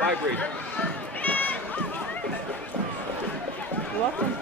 Vibrate. You're welcome.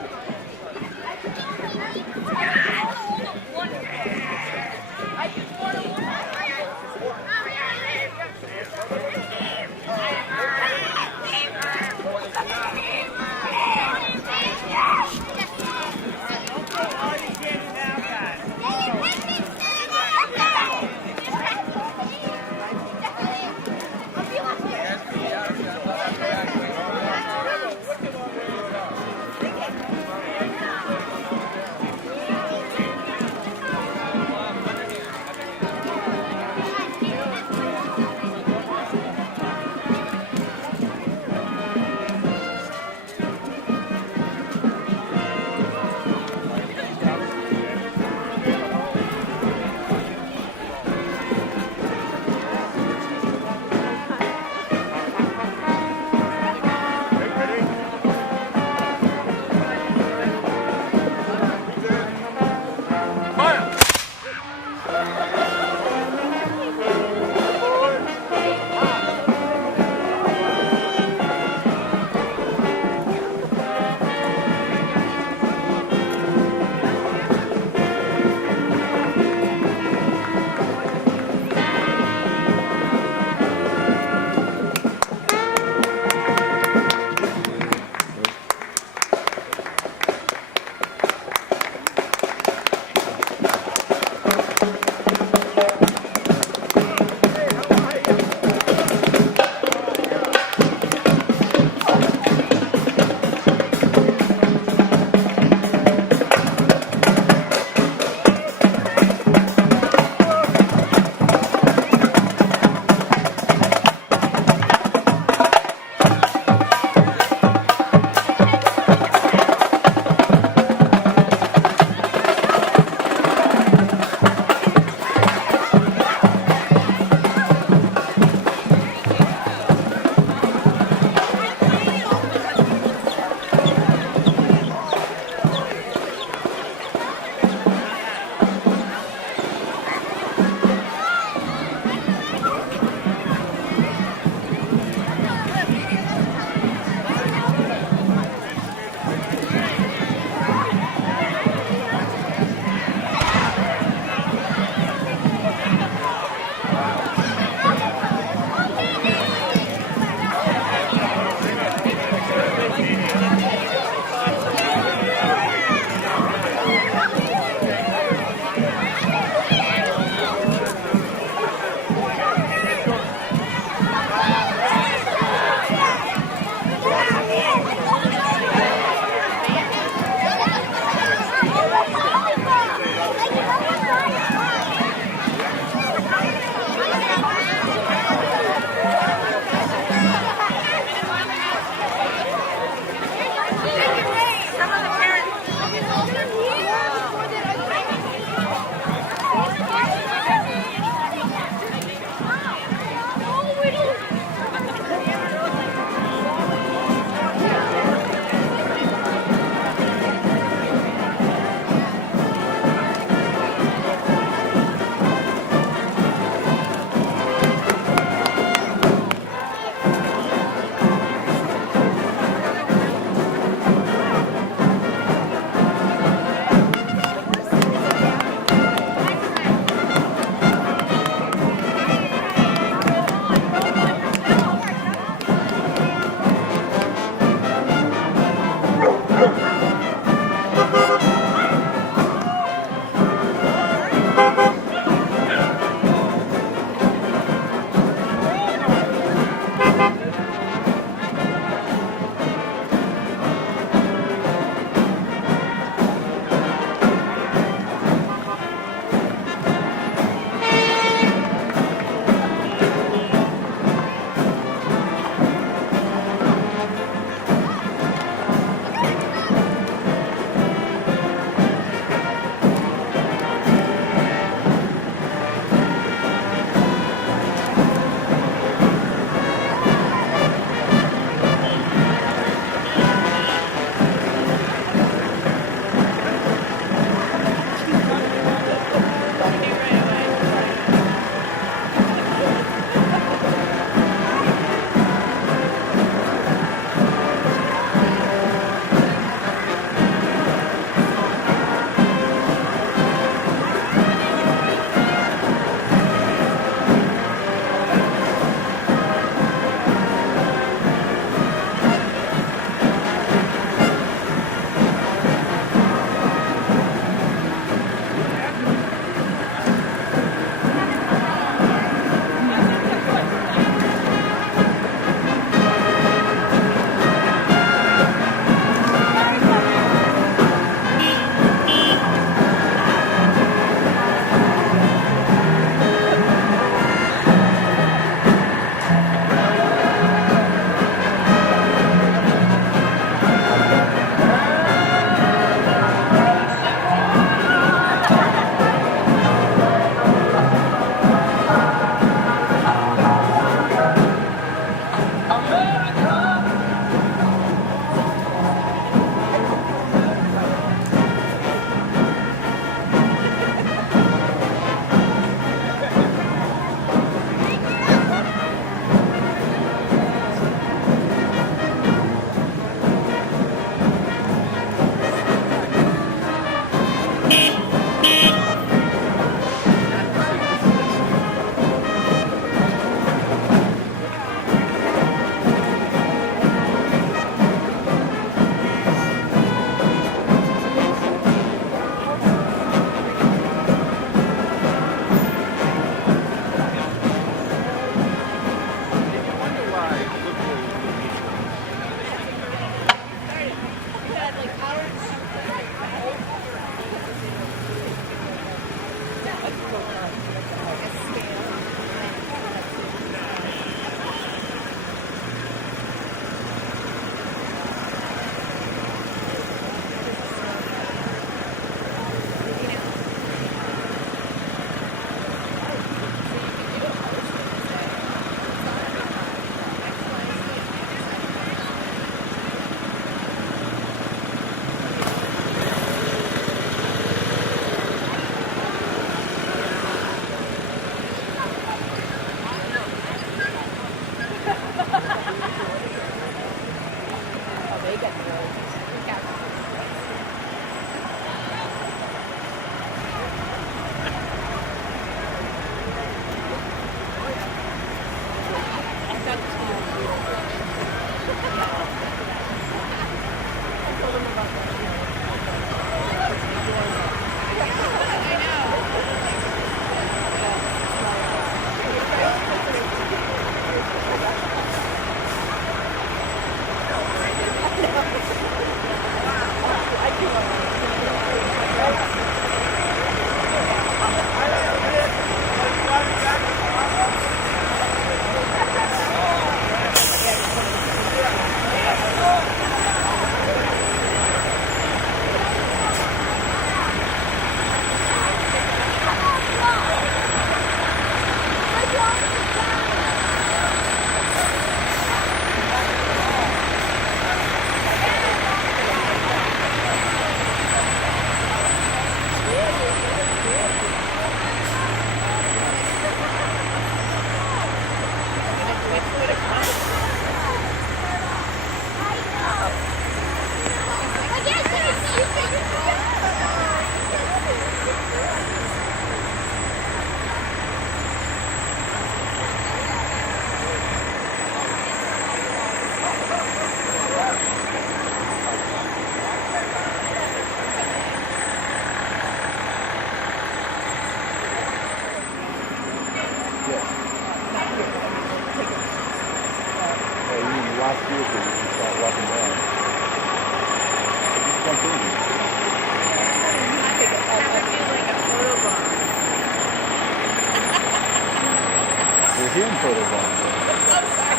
museum photo bomb. Oh, sorry.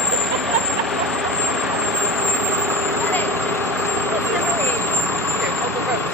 Hey, what's number 8? Here, hold the rope.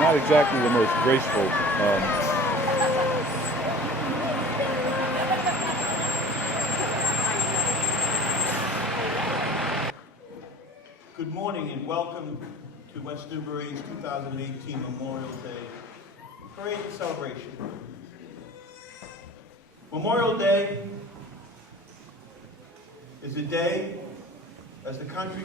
Not exactly the most graceful. Good morning and welcome to West Newbury's 2018 Memorial Day Parade and Celebration. Memorial Day is a day as the country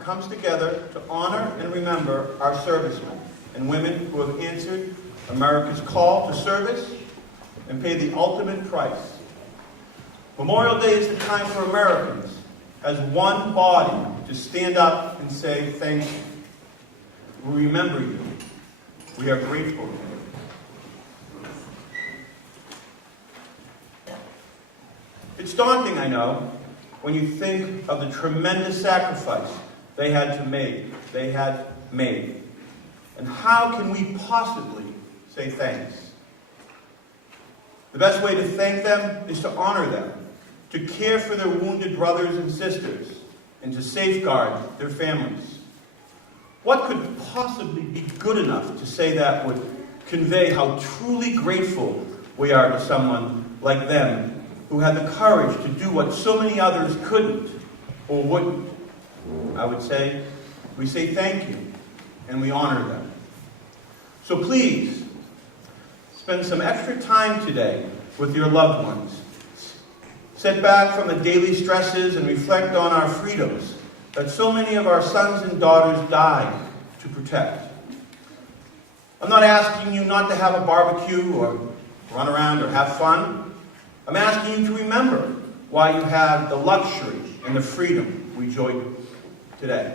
comes together to honor and remember our servicemen and women who have answered America's call to service and paid the ultimate price. Memorial Day is the time for Americans as one body to stand up and say thank you. We remember you. We are grateful. It's daunting, I know, when you think of the tremendous sacrifice they had made. And how can we possibly say thanks? The best way to thank them is to honor them, to care for their wounded brothers and sisters, and to safeguard their families. What could possibly be good enough to say that would convey how truly grateful we are to someone like them who had the courage to do what so many others couldn't or wouldn't? I would say, we say thank you and we honor them. So please, spend some extra time today with your loved ones. Sit back from the daily stresses and reflect on our freedoms that so many of our sons and daughters died to protect. I'm not asking you not to have a barbecue or run around or have fun. I'm asking you to remember why you have the luxury and the freedom we enjoy today.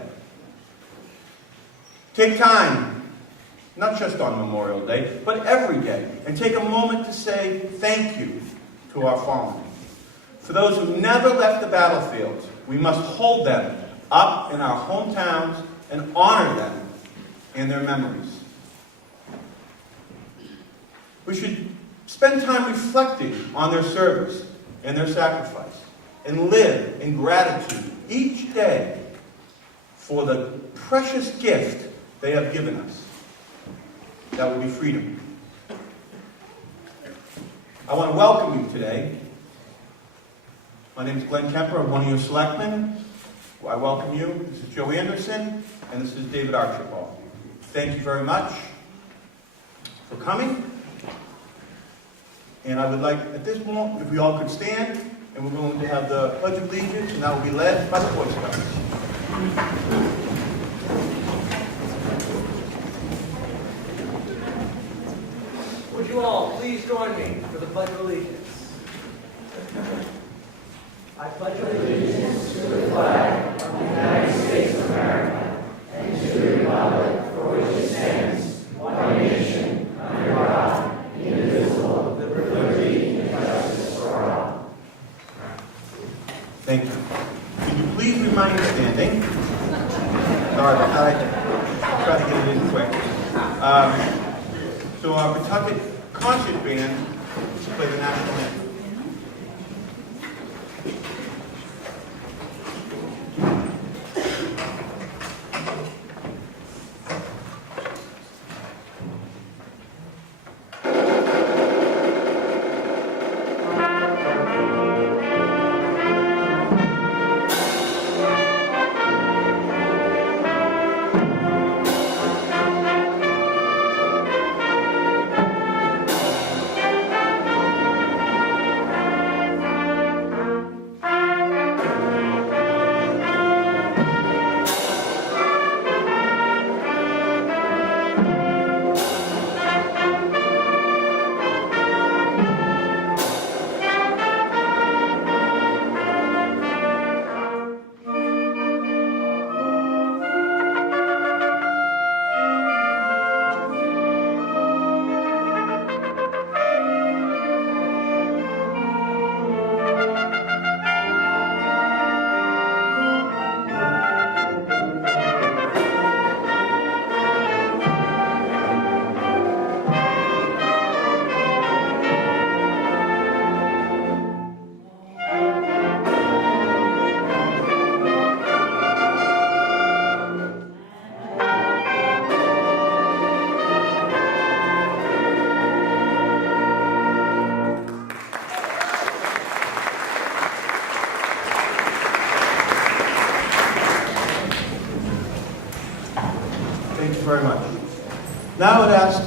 Take time, not just on Memorial Day, but every day, and take a moment to say thank you to our fallen. For those who never left the battlefield, we must hold them up in our hometowns and honor them in their memories. We should spend time reflecting on their service and their sacrifice and live in gratitude each day for the precious gift they have given us. That will be freedom. I want to welcome you today. My name is Glenn Kemper. I'm one of your selectmen. I welcome you. This is Joe Anderson, and this is David Archibald. Thank you very much for coming. And I would like, at this moment, if we all could stand, and we're going to have the Pledge of Allegiance, and that will be led by the Boy Scouts. Would you all please join me for the Pledge of Allegiance? I pledge allegiance to the flag of the United States of America and to the republic for which it stands, one nation, under God, indivisible, with liberty So our Pawtucket Concert Band will play the national anthem. Thank you very much. Now I would ask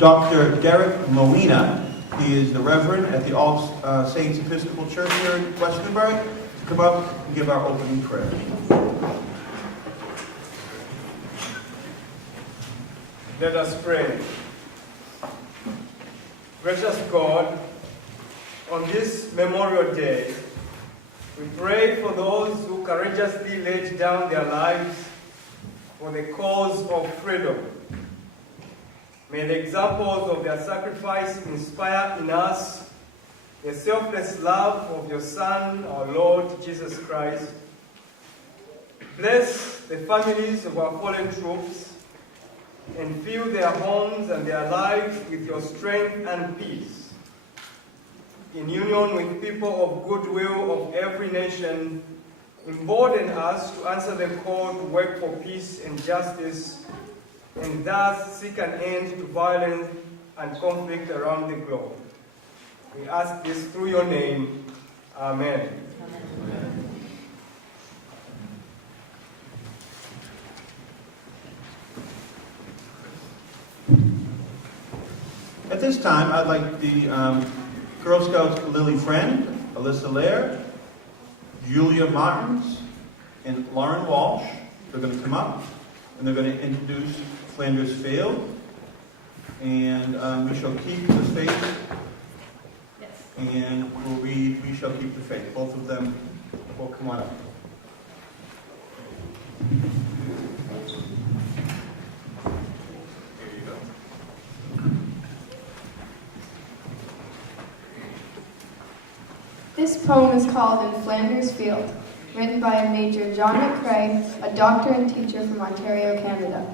Dr. Derek Molina, he is the Reverend at the All Saints Episcopal Church here in West Newbury, to come up and give our opening prayer. Let us pray. Gracious God, on this Memorial Day, we pray for those who courageously laid down their lives for the cause of freedom. May the examples of their sacrifice inspire in us the selfless love of your Son, our Lord Jesus Christ. Bless the families of our fallen troops and fill their homes and their lives with your strength and peace. In union with people of goodwill of every nation, embolden us to answer the call to work for peace and justice, and thus seek an end to violence and conflict around the globe. We ask this through your name. Amen. Amen. At this time, I'd like the Girl Scouts Lily Friend, Alyssa Lair, Julia Martins, and Lauren Walsh. They're going to come up, and they're going to introduce Flanders Field. And we shall keep the faith. Yes. And we'll read, we shall keep the faith. Both of them will come on up. Here you go. This poem is called In Flanders Field, written by Major John McCrae, a doctor and teacher from Ontario, Canada.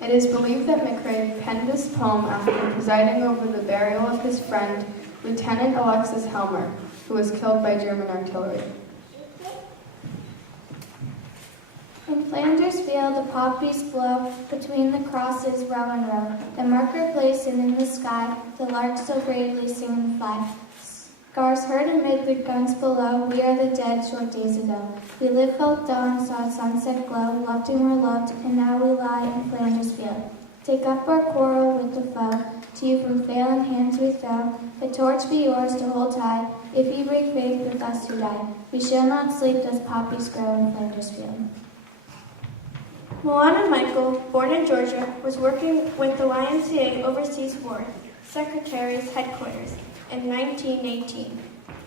It is believed that McCrae penned this poem after presiding over the burial of his friend, Lieutenant Alexis Helmer, who was killed by German artillery. In Flanders Field, the poppies blow between the crosses row and row. The marker blazing in the sky, the larks so bravely sing and fly. Scars heard amid the guns below, we are the dead short days ago. We lived felt dawn, saw sunset glow, loved and were loved, and now we lie in Flanders Field. Take up our quarrel with the foe, to you from failing hands we throw. The torch be yours to hold high, if ye break faith with us who die. We shall not sleep as poppies grow in Flanders Field. Moana Michael, born in Georgia, was working with the YMCA Overseas Board, Secretary's headquarters, in 1918,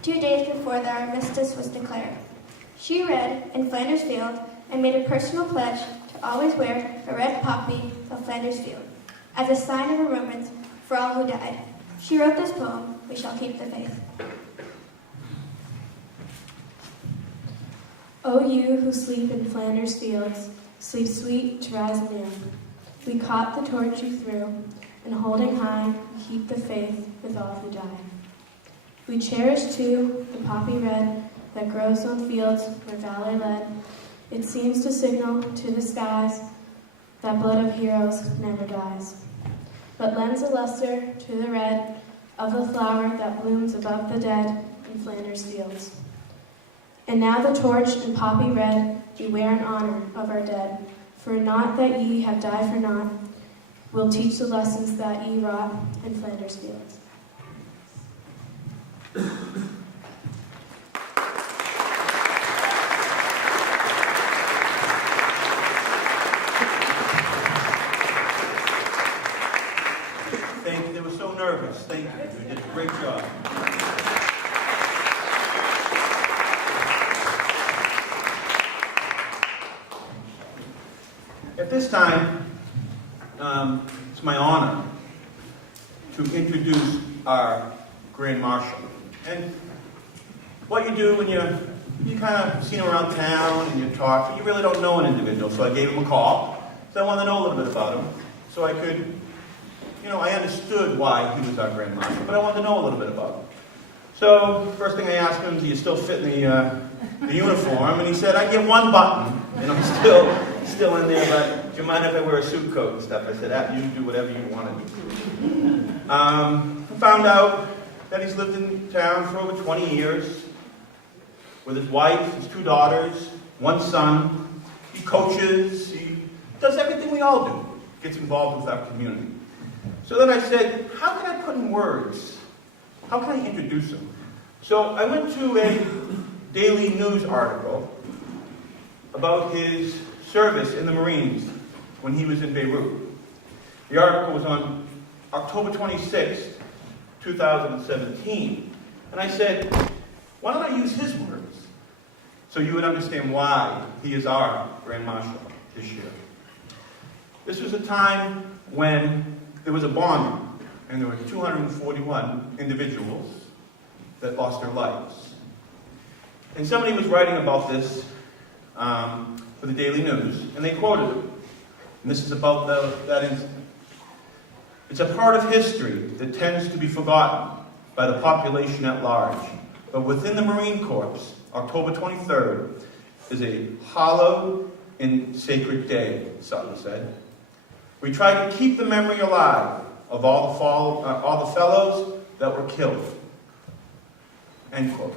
2 days before the armistice was declared. She read in Flanders Field and made a personal pledge to always wear a red poppy of Flanders Field, as a sign of remembrance for all who died. She wrote this poem, We Shall Keep the Faith. O you who sleep in Flanders fields, sleep sweet to rise anew. We caught the torch you threw, and holding high, we keep the faith with all who die. We cherish, too, the poppy red that grows on fields where valor led. It seems to signal to the skies that blood of heroes never dies, but lends a luster to the red of the flower that blooms above the dead in Flanders fields. And now the torch and poppy red we wear in honor of our dead, for not that ye have died for naught, will teach the lessons that ye wrought in Flanders fields. Thank you. They were so nervous. Thank you. You did a great job. At this time, it's my honor to introduce our Grand Marshal. And what you do when you kind of see him around town and you talk, but you really don't know an individual. So I gave him a call. So I wanted to know a little bit about him. So I could, I understood why he was our Grand Marshal, but I wanted to know a little bit about him. So first thing I asked him, do you still fit in the uniform? And he said, I get one button. Still in there, but do you mind if I wear a suit coat and stuff? I said, you do whatever you want to do. I found out that he's lived in town for over 20 years with his wife, his 2 daughters, 1 son. He coaches, he does everything we all do, gets involved with our community. So then I said, how can I put in words? How can I introduce him? So I went to a daily news article about his service in the Marines when he was in Beirut. The article was on October 26th, 2017. And I said, why don't I use his words so you would understand why he is our Grand Marshal this year. This was a time when there was a bombing and there were 241 individuals that lost their lives. And somebody was writing about this for the Daily News, and they quoted him. And this is about that incident. It's a part of history that tends to be forgotten by the population at large. But within the Marine Corps, October 23rd is a hallowed and sacred day, Sutton said. We try to keep the memory alive of all the fellows that were killed. End quote.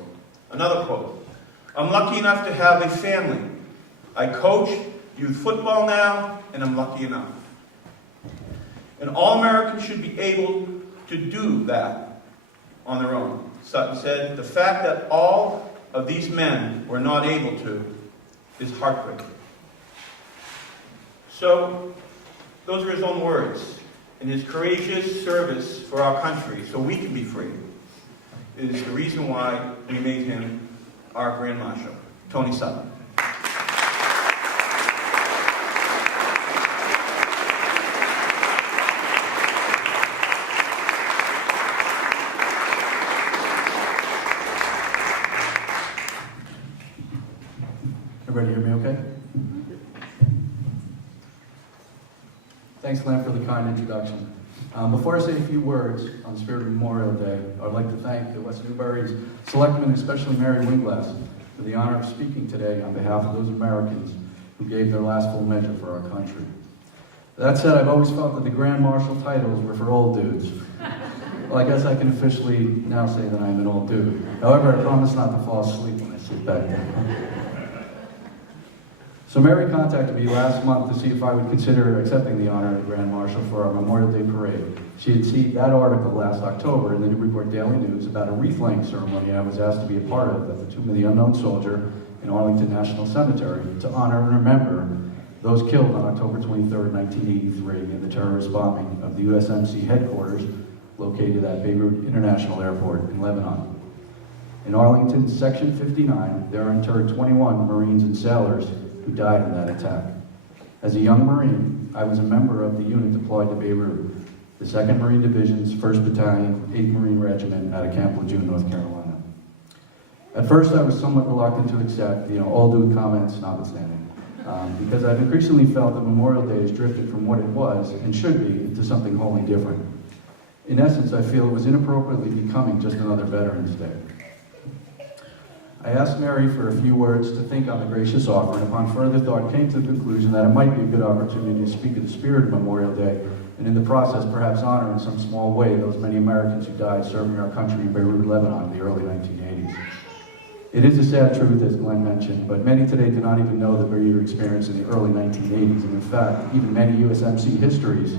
Another quote. I'm lucky enough to have a family. I coach youth football now, and I'm lucky enough. And all Americans should be able to do that on their own. Sutton said, the fact that all of these men were not able to is heartbreaking. So, those are his own words. And his courageous service for our country, so we can be free, is the reason why we made him our Grand Marshal. Tony Sutton. Everybody hear me okay? Thanks, Glenn, for the kind introduction. Before I say a few words on the spirit of Memorial Day, I'd like to thank the West Newbury's Selectmen, especially Mary Winglass, for the honor of speaking today on behalf of those Americans who gave their last full measure for our country. That said, I've always felt that the Grand Marshal titles were for old dudes. Well, I guess I can officially now say that I'm an old dude. However, I promise not to fall asleep when I sit back down. So Mary contacted me last month to see if I would consider accepting the honor of the Grand Marshal for our Memorial Day Parade. She had seen that article last October in the Newbury Daily News about a wreath-laying ceremony I was asked to be a part of at the Tomb of the Unknown Soldier in Arlington National Cemetery to honor and remember those killed on October 23rd, 1983 in the terrorist bombing of the USMC headquarters located at Beirut International Airport in Lebanon. In Arlington's Section 59, there are interred 21 Marines and sailors who died in that attack. As a young Marine, I was a member of the unit deployed to Beirut, the 2nd Marine Division's 1st Battalion, 8th Marine Regiment out of Camp Lejeune, North Carolina. At first, I was somewhat reluctant to accept, old dude comments notwithstanding. because I've increasingly felt that Memorial Day has drifted from what it was, and should be, into something wholly different. In essence, I feel it was inappropriately becoming just another Veterans Day. I asked Mary for a few words to think on the gracious offer, and upon further thought came to the conclusion that it might be a good opportunity to speak of the spirit of Memorial Day, and in the process perhaps honor in some small way those many Americans who died serving our country in Beirut, Lebanon in the early 1980s. It is a sad truth, as Glenn mentioned, but many today do not even know the Beirut experience in the early 1980s, and in fact, even many USMC histories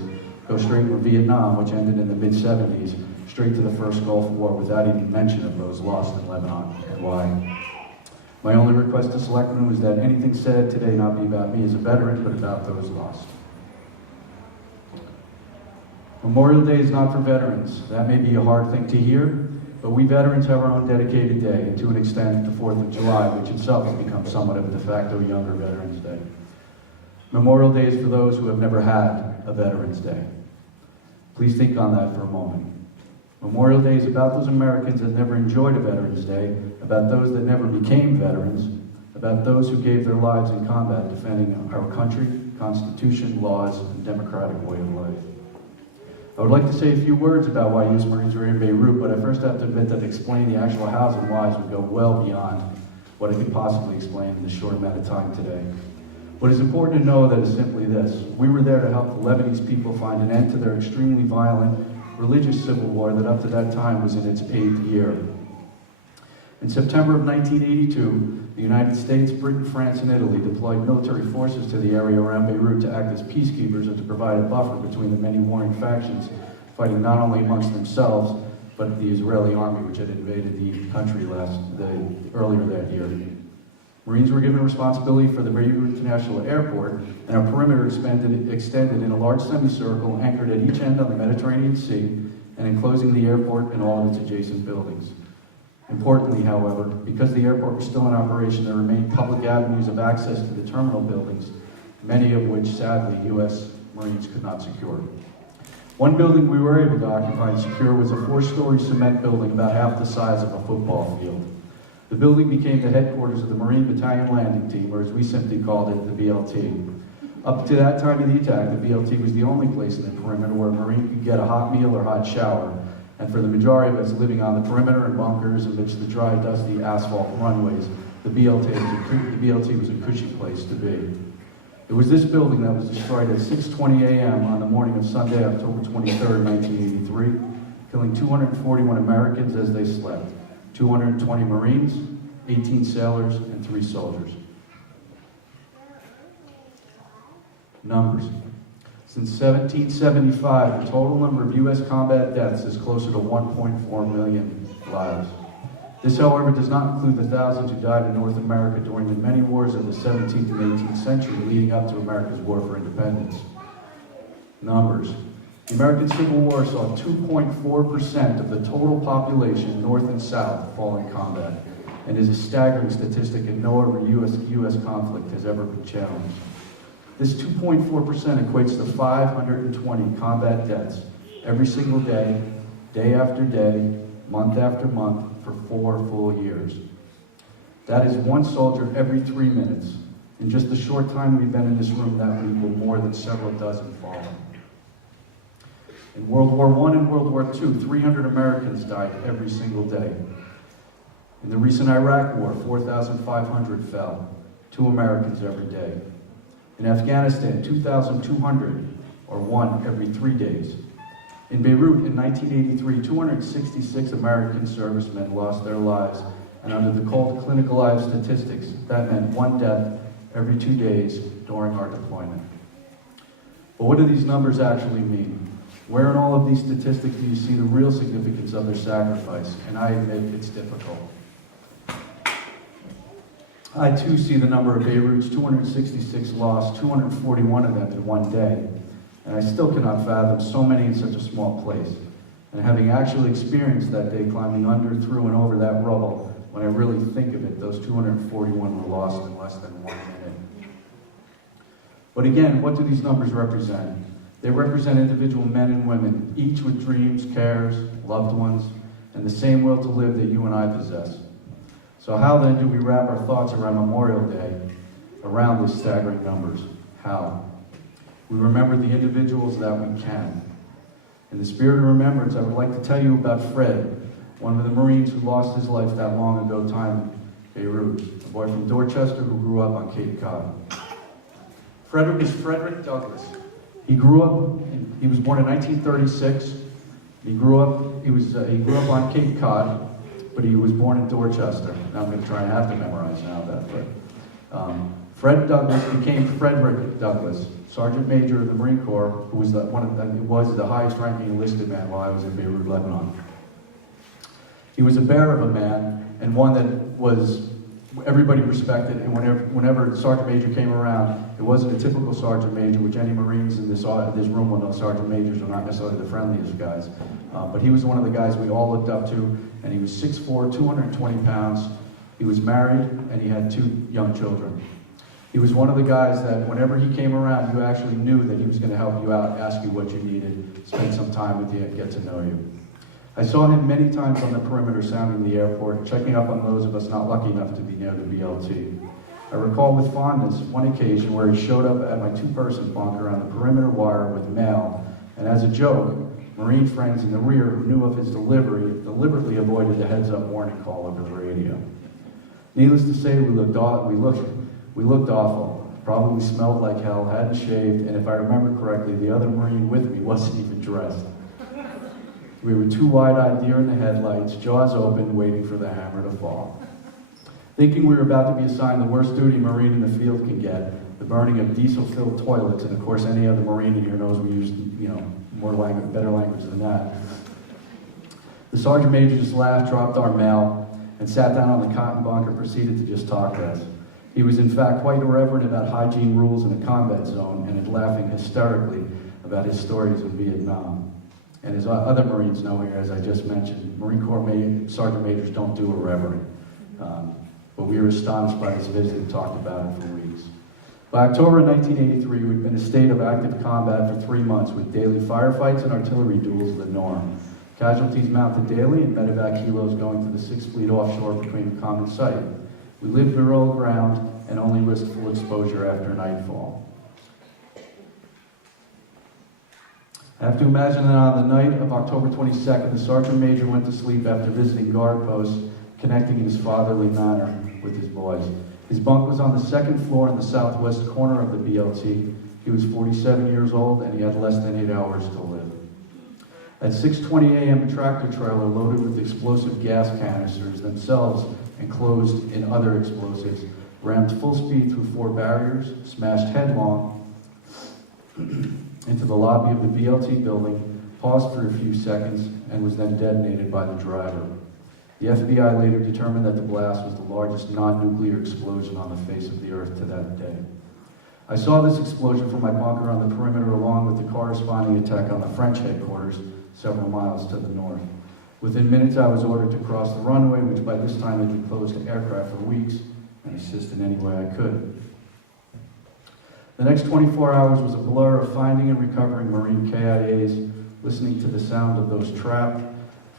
go straight from Vietnam, which ended in the mid-70s, straight to the first Gulf War without even mention of those lost in Lebanon, and why. My only request to Selectmen was that anything said today not be about me as a veteran, but about those lost. Memorial Day is not for veterans. That may be a hard thing to hear, but we veterans have our own dedicated day, and to an extent, the 4th of July, which itself has become somewhat of a de facto younger Veterans Day. Memorial Day is for those who have never had a Veterans Day. Please think on that for a moment. Memorial Day is about those Americans that never enjoyed a Veterans Day, about those that never became veterans, about those who gave their lives in combat defending our country, Constitution, laws, and democratic way of life. I would like to say a few words about why U.S. Marines are in Beirut, but I first have to admit that explaining the actual hows and whys would go well beyond what I could possibly explain in this short amount of time today. What is important to know that is simply this: we were there to help the Lebanese people find an end to their extremely violent religious civil war that up to that time was in its 8th year. In September of 1982, the United States, Britain, France, and Italy deployed military forces to the area around Beirut to act as peacekeepers and to provide a buffer between the many warring factions fighting not only amongst themselves, but the Israeli army, which had invaded the country earlier that year. Marines were given responsibility for the Beirut International Airport, and our perimeter extended in a large semicircle anchored at each end on the Mediterranean Sea and enclosing the airport and all of its adjacent buildings. Importantly, however, because the airport was still in operation, there remained public avenues of access to the terminal buildings, many of which, sadly, U.S. Marines could not secure. One building we were able to occupy and secure was a 4-story cement building about half the size of a football field. The building became the headquarters of the Marine Battalion Landing Team, or as we simply called it, the BLT. Up to that time of the attack, the BLT was the only place in the perimeter where a Marine could get a hot meal or hot shower, and for the majority of us living on the perimeter in bunkers amidst the dry, dusty asphalt runways, the BLT was a cushy place to be. It was this building that was destroyed at 6:20 a.m. on the morning of Sunday, October 23rd, 1983, killing 241 Americans as they slept, 220 Marines, 18 sailors, and 3 soldiers. Numbers. Since 1775, the total number of U.S. combat deaths is closer to 1.4 million lives. This, however, does not include the thousands who died in North America during the many wars of the 17th and 18th century leading up to America's War for Independence. Numbers. The American Civil War saw 2.4% of the total population, north and south, fall in combat, and is a staggering statistic, and no other U.S. conflict has ever been challenged. This 2.4% equates to 520 combat deaths every single day, day after day, month after month, for 4 full years. That is 1 soldier every 3 minutes. In just the short time we've been in this room, that would equal more than several dozen fallen. In World War I and World War II, 300 Americans died every single day. In the recent Iraq War, 4,500 fell, 2 Americans every day. In Afghanistan, 2,200, or 1 every 3 days. In Beirut, in 1983, 266 American servicemen lost their lives, and under the cold clinical life statistics, that meant 1 death every 2 days during our deployment. But what do these numbers actually mean? Where in all of these statistics do you see the real significance of their sacrifice? And I admit it's difficult. I too see the number of Beirut's 266 lost, 241 of them in 1 day. And I still cannot fathom so many in such a small place. And having actually experienced that day climbing under, through, and over that rubble, when I really think of it, those 241 were lost in less than 1 minute. But again, what do these numbers represent? They represent individual men and women, each with dreams, cares, loved ones, and the same will to live that you and I possess. So how then do we wrap our thoughts around Memorial Day, around these staggering numbers. How? We remember the individuals that we can. In the spirit of remembrance, I would like to tell you about Fred, one of the Marines who lost his life that long ago time in Beirut, a boy from Dorchester who grew up on Cape Cod. Frederick is Frederick Douglass. He grew up, he was born in 1936. He grew up on Cape Cod, but he was born in Dorchester. Now I'm going to try and have to memorize now that, but Fred Douglass became Frederick Douglass, Sergeant Major of the Marine Corps, who was the highest ranking enlisted man while I was in Beirut, Lebanon. He was a bear of a man, and one that was everybody respected, and whenever Sergeant Major came around, it wasn't a typical Sergeant Major, which any Marines in this room will know. Sergeant Majors are not necessarily the friendliest guys, but he was one of the guys we all looked up to, and he was 6'4", 220 pounds. He was married, and he had 2 young children. He was one of the guys that whenever he came around, you actually knew that he was going to help you out, ask you what you needed, spend some time with you, and get to know you. I saw him many times on the perimeter sounding the airport, checking up on those of us not lucky enough to be near the BLT. I recall with fondness one occasion where he showed up at my 2-person bunker on the perimeter wire with mail, and as a joke, Marine friends in the rear who knew of his delivery deliberately avoided the heads-up warning call over the radio. Needless to say, we looked awful, probably smelled like hell, hadn't shaved, and if I remember correctly, the other Marine with me wasn't even dressed. We were 2 wide-eyed deer in the headlights, jaws open, waiting for the hammer to fall. Thinking we were about to be assigned the worst duty Marine in the field can get, the burning of diesel-filled toilets, and of course any other Marine in here knows we use, better language than that. The Sergeant Major just laughed, dropped our mail, and sat down on the cotton bunk and proceeded to just talk to us. He was in fact quite irreverent about hygiene rules in a combat zone, and is laughing hysterically about his stories of Vietnam. And as other Marines know here, as I just mentioned, Marine Corps Sergeant Majors don't do irreverent. But we were astonished by his visit and talked about it for weeks. By October 1983, we'd been in a state of active combat for 3 months, with daily firefights and artillery duels the norm. Casualties mounted daily and medevac helos going to the 6th Fleet offshore between the common sight. We lived below ground and only risked full exposure after nightfall. I have to imagine that on the night of October 22nd, the Sergeant Major went to sleep after visiting guard posts, connecting in his fatherly manner with his boys. His bunk was on the 2nd floor in the southwest corner of the BLT. He was 47 years old, and he had less than 8 hours to live. At 6:20 a.m., a tractor trailer loaded with explosive gas canisters, themselves enclosed in other explosives, rammed full speed through 4 barriers, smashed headlong into the lobby of the BLT building, paused for a few seconds, and was then detonated by the driver. The FBI later determined that the blast was the largest non-nuclear explosion on the face of the earth to that day. I saw this explosion from my bunker on the perimeter along with the corresponding attack on the French headquarters several miles to the north. Within minutes, I was ordered to cross the runway, which by this time had been closed to aircraft for weeks, and assist in any way I could. The next 24 hours was a blur of finding and recovering Marine KIAs, listening to the sound of those trapped,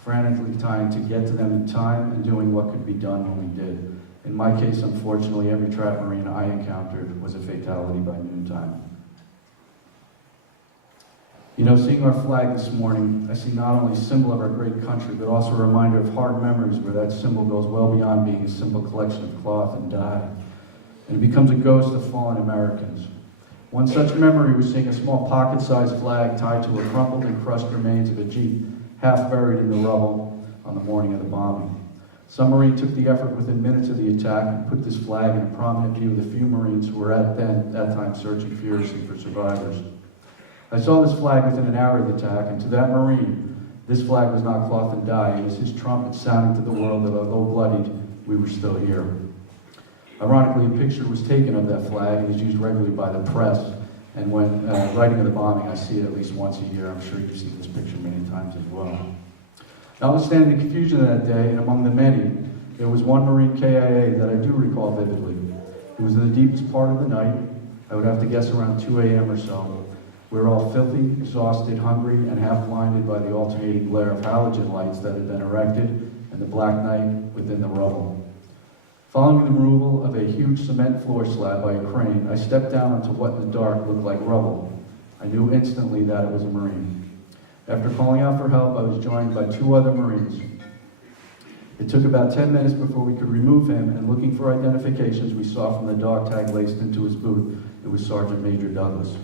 frantically trying to get to them in time, and doing what could be done when we did. In my case, unfortunately, every trapped Marine I encountered was a fatality by noontime. You know, seeing our flag this morning, I see not only a symbol of our great country, but also a reminder of hard memories where that symbol goes well beyond being a simple collection of cloth and dye, and it becomes a ghost of fallen Americans. One such memory was seeing a small pocket-sized flag tied to a crumpled and crushed remains of a Jeep, half buried in the rubble on the morning of the bombing. Some Marine took the effort within minutes of the attack and put this flag in a prominent view of the few Marines who were at that time searching furiously for survivors. I saw this flag within an hour of the attack, and to that Marine, this flag was not cloth and dye. It was his trumpet sounding to the world that although bloodied, we were still here. Ironically, a picture was taken of that flag and is used regularly by the press, and when writing of the bombing, I see it at least once a year. I'm sure you've seen this picture many times as well. Notwithstanding the confusion of that day, and among the many, there was one Marine KIA that I do recall vividly. It was in the deepest part of the night. I would have to guess around 2 a.m. or so. We were all filthy, exhausted, hungry, and half blinded by the alternating glare of halogen lights that had been erected and the black night within the rubble. Following the removal of a huge cement floor slab by a crane, I stepped down onto what in the dark looked like rubble. I knew instantly that it was a Marine. After calling out for help, I was joined by 2 other Marines. It took about 10 minutes before we could remove him, and looking for identifications we saw from the dog tag laced into his boot, it was Sergeant Major Douglas.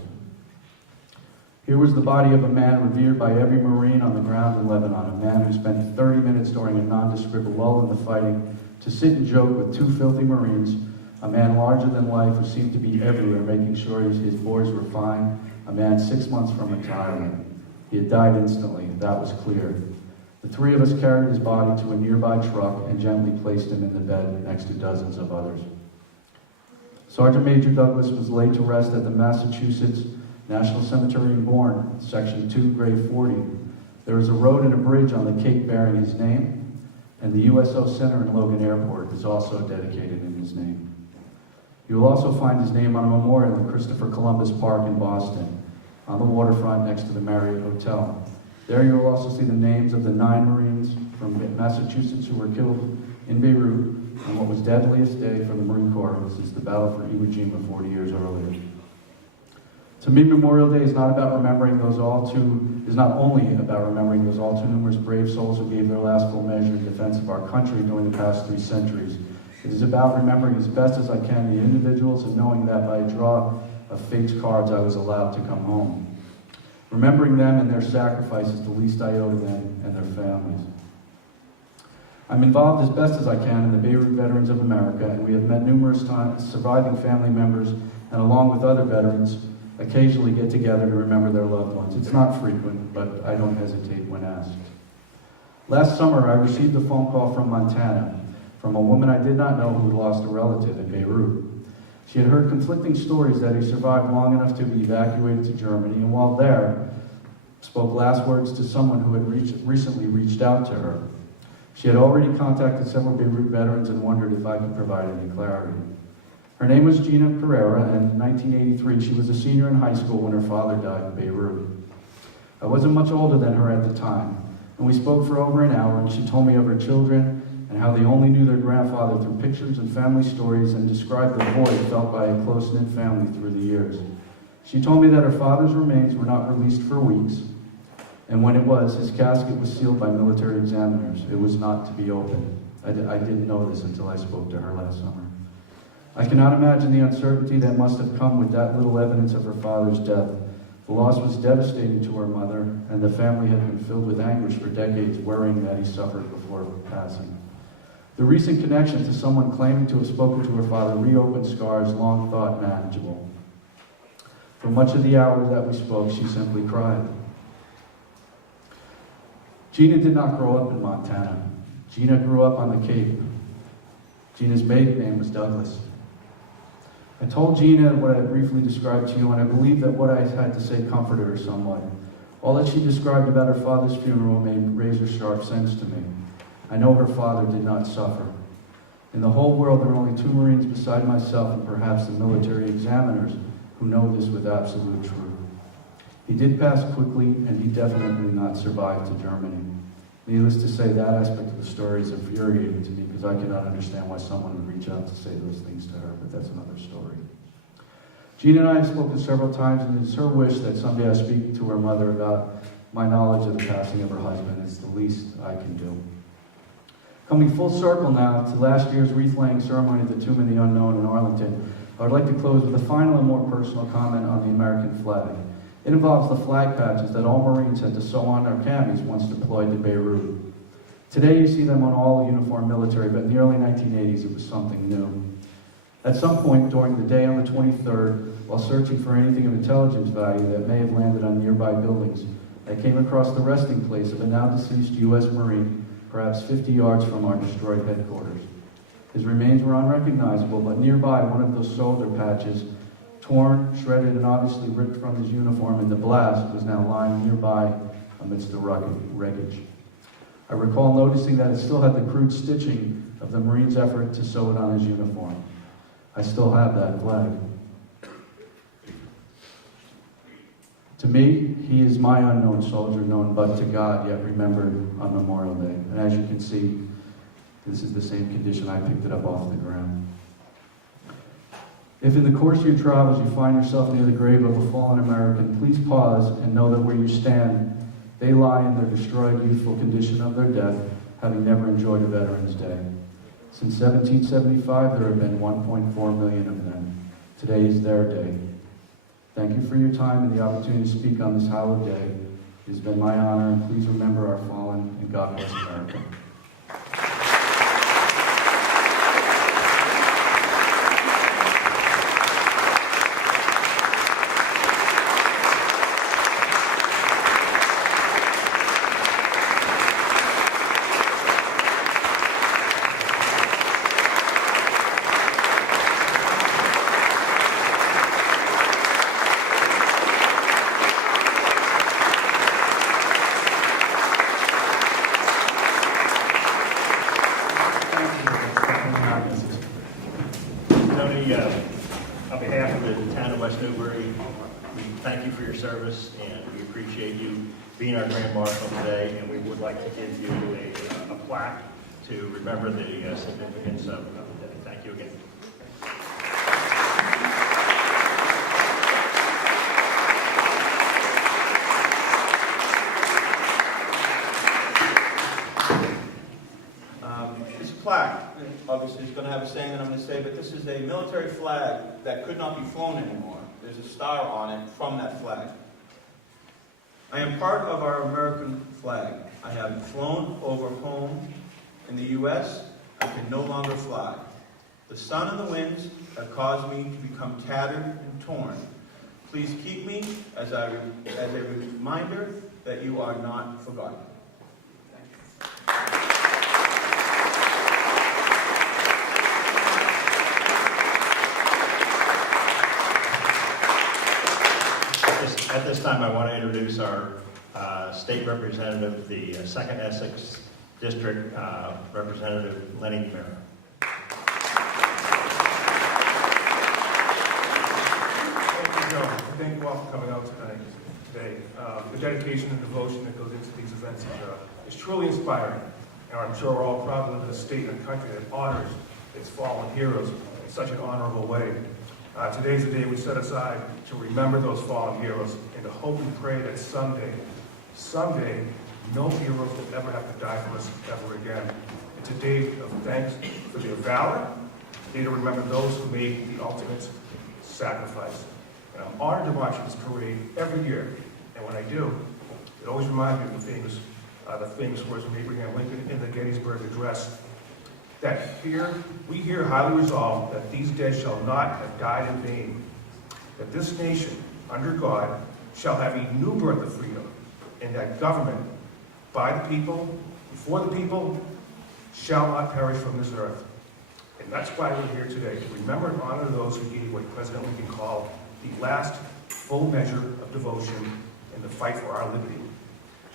Here was the body of a man revered by every Marine on the ground in Lebanon, a man who spent 30 minutes during a nondescript lull in the fighting to sit and joke with 2 filthy Marines, a man larger than life who seemed to be everywhere, making sure his boys were fine, a man 6 months from retirement. He had died instantly, that was clear. The 3 of us carried his body to a nearby truck and gently placed him in the bed next to dozens of others. Sergeant Major Douglas was laid to rest at the Massachusetts National Cemetery in Bourne, Section 2, Grave 40. There is a road and a bridge on the cape bearing his name, and the USO Center in Logan Airport is also dedicated in his name. You will also find his name on a memorial in Christopher Columbus Park in Boston, on the waterfront next to the Marriott Hotel. There you will also see the names of the 9 Marines from Massachusetts who were killed in Beirut on what was deadliest day for the Marine Corps since the battle for Iwo Jima 40 years earlier. To me, Memorial Day is not only about remembering those all too numerous brave souls who gave their last full measure in defense of our country during the past 3 centuries. It is about remembering as best as I can the individuals and knowing that by a draw of fate's cards I was allowed to come home. Remembering them and their sacrifices the least I owe to them and their families. I'm involved as best as I can in the Beirut Veterans of America, and we have met numerous times surviving family members, and along with other veterans, occasionally get together to remember their loved ones. It's not frequent, but I don't hesitate when asked. Last summer, I received a phone call from Montana, from a woman I did not know who had lost a relative in Beirut. She had heard conflicting stories that he survived long enough to be evacuated to Germany, and while there, spoke last words to someone who had recently reached out to her. She had already contacted several Beirut veterans and wondered if I could provide any clarity. Her name was Gina Pereira, and in 1983 she was a senior in high school when her father died in Beirut. I wasn't much older than her at the time, and we spoke for over an hour, and she told me of her children and how they only knew their grandfather through pictures and family stories, and described the void felt by a close-knit family through the years. She told me that her father's remains were not released for weeks, and when it was, his casket was sealed by military examiners. It was not to be opened. I didn't know this until I spoke to her last summer. I cannot imagine the uncertainty that must have come with that little evidence of her father's death. The loss was devastating to her mother, and the family had been filled with anguish for decades, worrying that he suffered before passing. The recent connection to someone claiming to have spoken to her father reopened scars long thought manageable. For much of the hour that we spoke, she simply cried. Gina did not grow up in Montana. Gina grew up on the Cape. Gina's maiden name was Douglas. I told Gina what I briefly described to you, and I believe that what I had to say comforted her somewhat. All that she described about her father's funeral made razor-sharp sense to me. I know her father did not suffer. In the whole world, there are only 2 Marines beside myself and perhaps the military examiners who know this with absolute truth. He did pass quickly, and he definitely not survived to Germany. Needless to say, that aspect of the story is infuriating to me because I cannot understand why someone would reach out to say those things to her, but that's another story. Gina and I have spoken several times, and it's her wish that someday I speak to her mother about my knowledge of the passing of her husband. It's the least I can do. Coming full circle now to last year's wreath-laying ceremony at the Tomb of the Unknown in Arlington, I would like to close with a final and more personal comment on the American flag. It involves the flag patches that all Marines had to sew on their camis once deployed to Beirut. Today you see them on all uniformed military, but in the early 1980s it was something new. At some point during the day on the 23rd, while searching for anything of intelligence value that may have landed on nearby buildings, I came across the resting place of a now deceased U.S. Marine, perhaps 50 yards from our destroyed headquarters. His remains were unrecognizable, but nearby one of those shoulder patches, torn, shredded, and obviously ripped from his uniform in the blast, was now lying nearby amidst the wreckage. I recall noticing that it still had the crude stitching of the Marine's effort to sew it on his uniform. I still have that flag. To me, he is my unknown soldier, known but to God, yet remembered on Memorial Day. And as you can see, This is the same condition I picked it up off the ground. If in the course of your travels you find yourself near the grave of a fallen American, please pause and know that where you stand, they lie in their destroyed youthful condition of their death, having never enjoyed a Veterans Day. Since 1775, there have been 1.4 million of them. Today is their day. Thank you for your time and the opportunity to speak on this hallowed day. It has been my honor, and please remember our fallen, and God bless America. On behalf of the town of West Newbury, we thank you for your service, and we appreciate you being our Grand Marshal today, and we would like to give you a plaque to remember the significance of the day. Thank you again. This plaque, obviously, is going to have a saying that I'm going to say, but this is a military flag that could not be flown anymore. There's a star on it from that flag. I am part of our American flag. I have flown over home in the U.S. I can no longer fly. The sun and the winds have caused me to become tattered and torn. Please keep me as a reminder that you are not forgotten. At this time, I want to introduce our state representative, the 2nd Essex District Representative Lenny Mira. Thank you, Joe. Thank you all for coming out today. The dedication and devotion that goes into these events is truly inspiring. And I'm sure we're all proud to live in a state and country that honors its fallen heroes in such an honorable way. Today's the day we set aside to remember those fallen heroes and to hope and pray that someday, no heroes will ever have to die for us ever again. It's a day of thanks for their valor, a day to remember those who made the ultimate sacrifice. And I'm honored to watch this parade every year, and when I do, it always reminds me of the famous words of Abraham Lincoln in the Gettysburg Address, that we here highly resolve that these dead shall not have died in vain, that this nation, under God, shall have a new birth of freedom, and that government, by the people, before the people, shall not perish from this earth. And that's why we're here today, to remember and honor those who gave what President Lincoln called the last full measure of devotion in the fight for our liberty.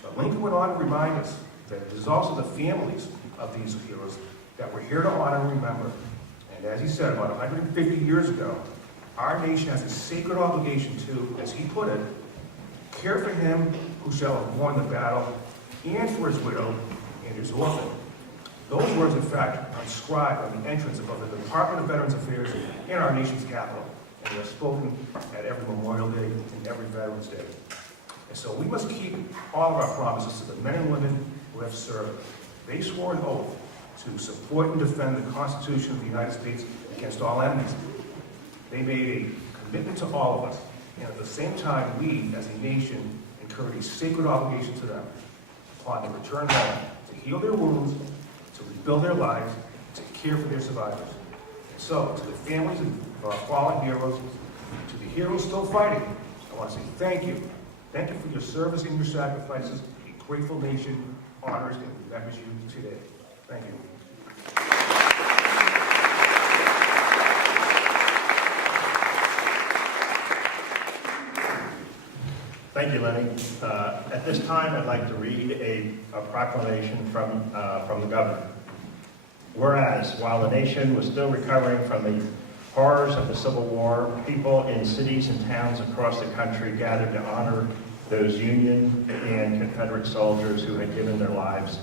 But Lincoln went on to remind us that it is also the families of these heroes that we're here to honor and remember. And as he said about 150 years ago, our nation has a sacred obligation to, as he put it, care for him who shall have won the battle, and for his widow and his orphan. Those words, in fact, are inscribed on the entrance above the Department of Veterans Affairs in our nation's capital, and they are spoken at every Memorial Day and every Veterans Day. And so we must keep all of our promises to the men and women who have served. They swore an oath to support and defend the Constitution of the United States against all enemies. They made a commitment to all of us, and at the same time, we, as a nation, incurred a sacred obligation to them upon their return home to heal their wounds, to rebuild their lives, to care for their survivors. And so, to the families of our fallen heroes, to the heroes still fighting, I want to say thank you. Thank you for your service and your sacrifices. A grateful nation honors and remembers you today. Thank you. Thank you, Lenny. At this time, I'd like to read a proclamation from the governor. Whereas, while the nation was still recovering from the horrors of the Civil War, people in cities and towns across the country gathered to honor those Union and Confederate soldiers who had given their lives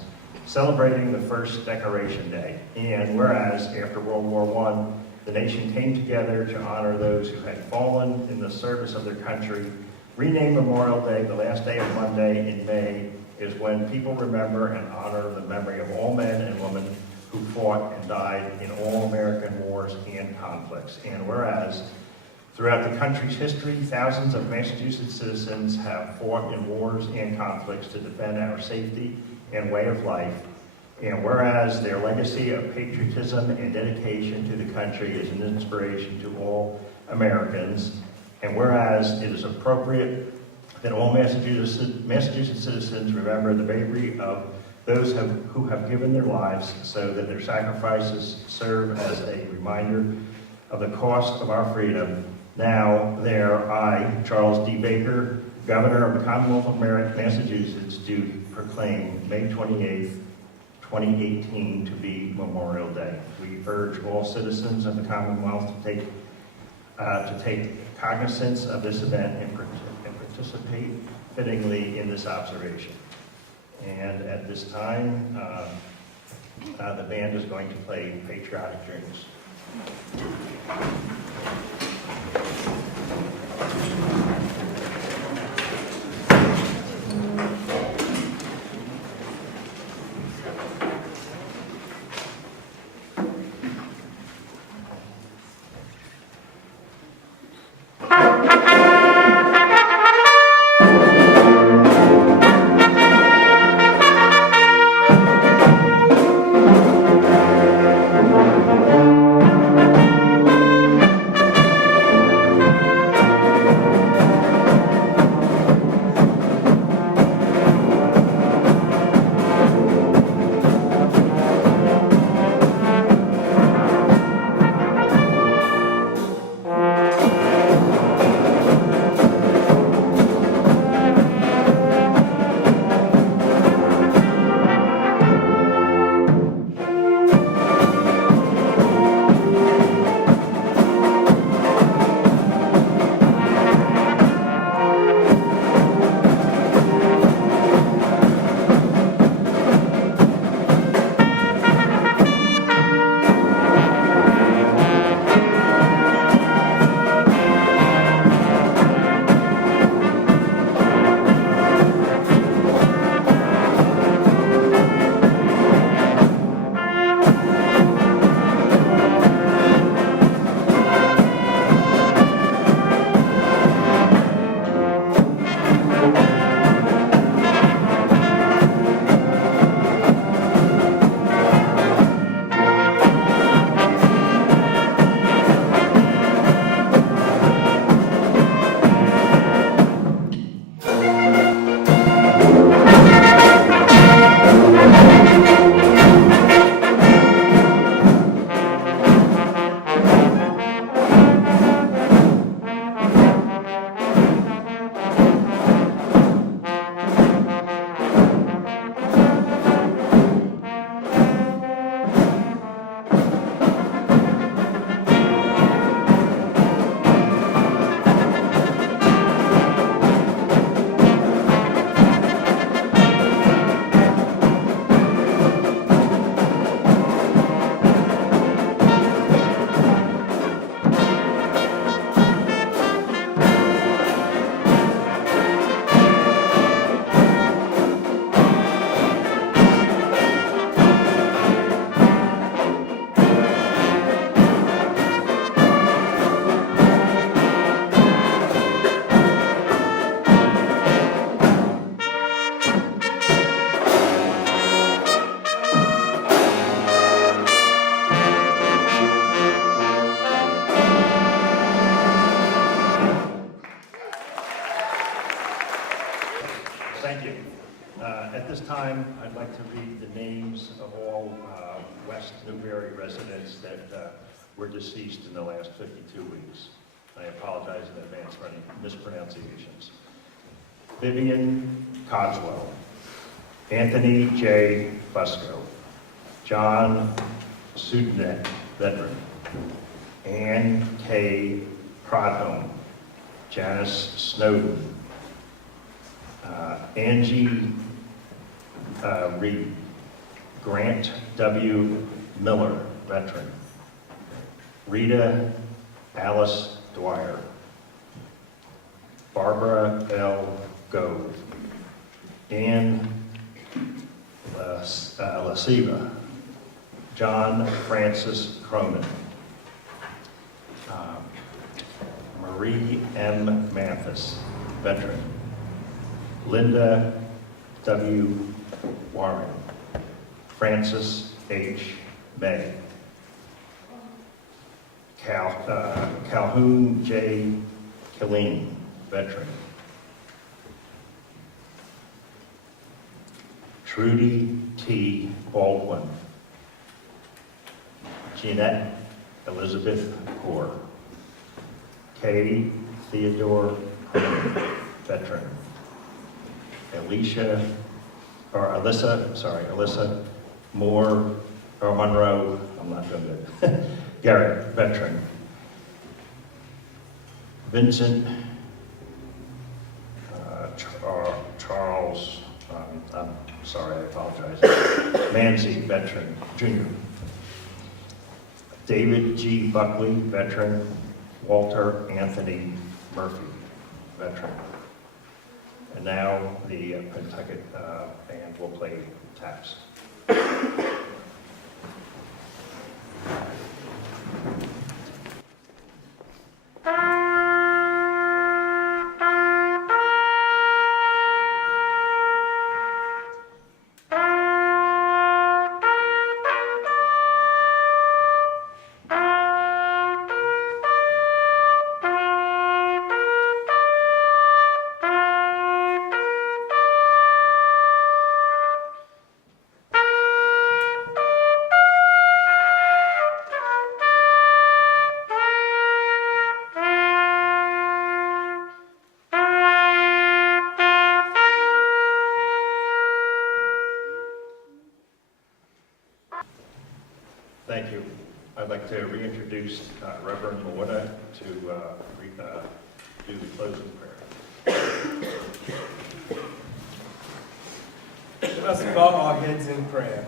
celebrating the first Decoration Day. And whereas after World War I, the nation came together to honor those who had fallen in the service of their country, rename Memorial Day, the last day of Monday in May, is when people remember and honor the memory of all men and women who fought and died in all American wars and conflicts. And whereas throughout the country's history, thousands of Massachusetts citizens have fought in wars and conflicts to defend our safety and way of life. And whereas their legacy of patriotism and dedication to the country is an inspiration to all Americans. And whereas it is appropriate that all Massachusetts citizens remember the bravery of those who have given their lives so that their sacrifices serve as a reminder of the cost of our freedom. Now, there, I, Charles D. Baker, Governor of the Commonwealth of Massachusetts, do proclaim May 28th, 2018 to be Memorial Day. We urge all citizens of the Commonwealth to take cognizance of this event and participate fittingly in this observation. And at this time, the band is going to play Patriotic Tunes. At this time, I'd like to read the names of all West Newbury residents that were deceased in the last 52 weeks. I apologize in advance for any mispronunciations. Vivian Codswell, Anthony J. Fusco, John Sudenet, veteran, Ann K. Prodholm, Janice Snowden, Angie Reed, Grant W. Miller, veteran. Rita Alice Dwyer. Barbara L. Gove. Ann Lasiva. John Francis Cronin. Marie M. Mathis, veteran. Linda W. Warren. Francis H. May. Calhoun J. Killeen, veteran. Trudy T. Baldwin. Jeanette Elizabeth Core. Katie Theodore Herman, veteran. Alyssa Moore, or Monroe, I'm not doing good. Garrett, veteran. Vincent Charles, I'm sorry, I apologize. Manzi, veteran, junior. David G. Buckley, veteran. Walter Anthony Murphy, veteran. And now the Pentucket band will play taps. Thank you. I'd like to reintroduce Reverend Moana to do the closing prayer. Let us bow our heads in prayer.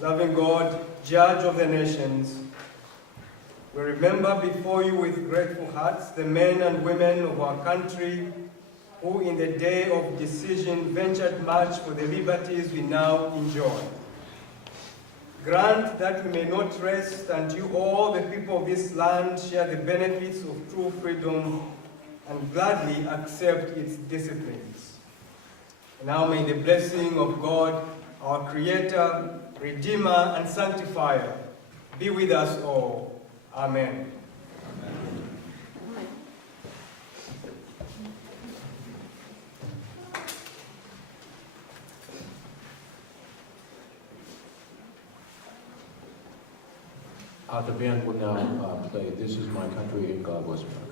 Loving God, Judge of the nations, we remember before you with grateful hearts the men and women of our country who in the day of decision ventured much for the liberties we now enjoy. Grant that we may not rest until all the people of this land share the benefits of true freedom and gladly accept its disciplines. Now may the blessing of God, our Creator, Redeemer, and Sanctifier, be with us all. Amen. The band will now play This Is My Country and God Bless America.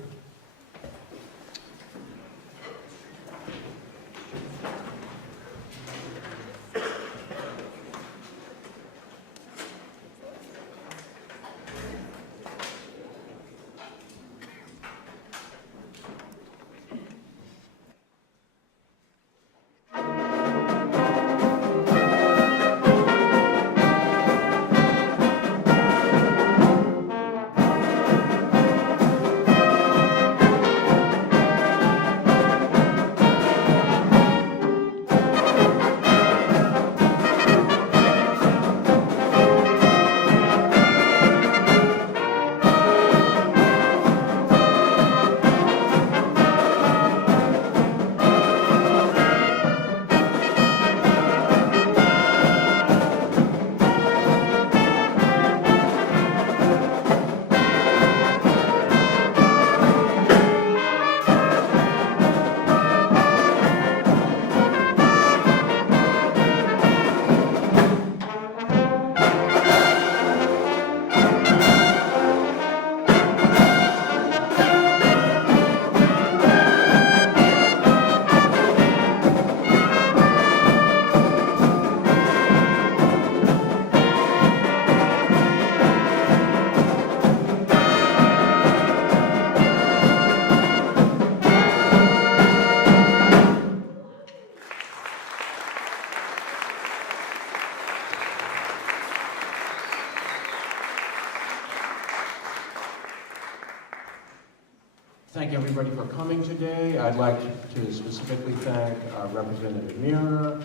thank everybody for coming today. I'd like to specifically thank Representative Mira,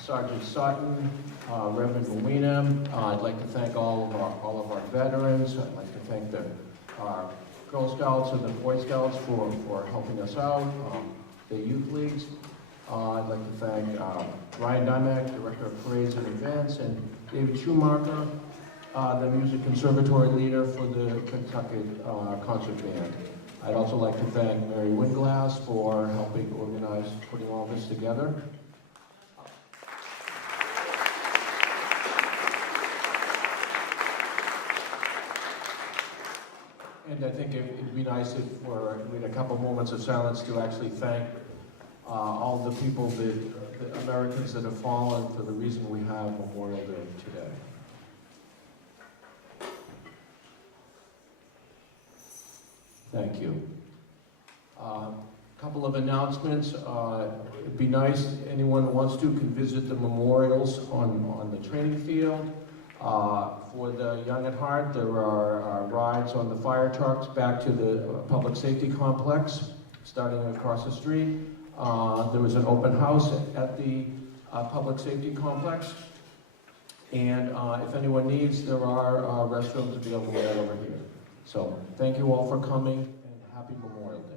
Sergeant Sutton, Reverend Molina. I'd like to thank all of our veterans. I'd like to thank the Girl Scouts and the Boy Scouts for helping us out, the youth leagues. I'd like to thank Ryan Dymack, Director of Parades and Events, and David Schumacher, the Music Conservatory leader for the Kentucky Concert Band. I'd also like to thank Mary Winglass for helping organize, putting all this together. And I think it'd be nice if we had a couple moments of silence to actually thank all the people, the Americans that have fallen for the reason we have Memorial Day today. Thank you. A couple of announcements. It'd be nice, anyone who wants to can visit the memorials on the training field. For the young at heart, there are rides on the fire trucks back to the public safety complex, starting across the street. There was an open house at the public safety complex. And if anyone needs, there are restrooms available right over here. So thank you all for coming, and happy Memorial Day.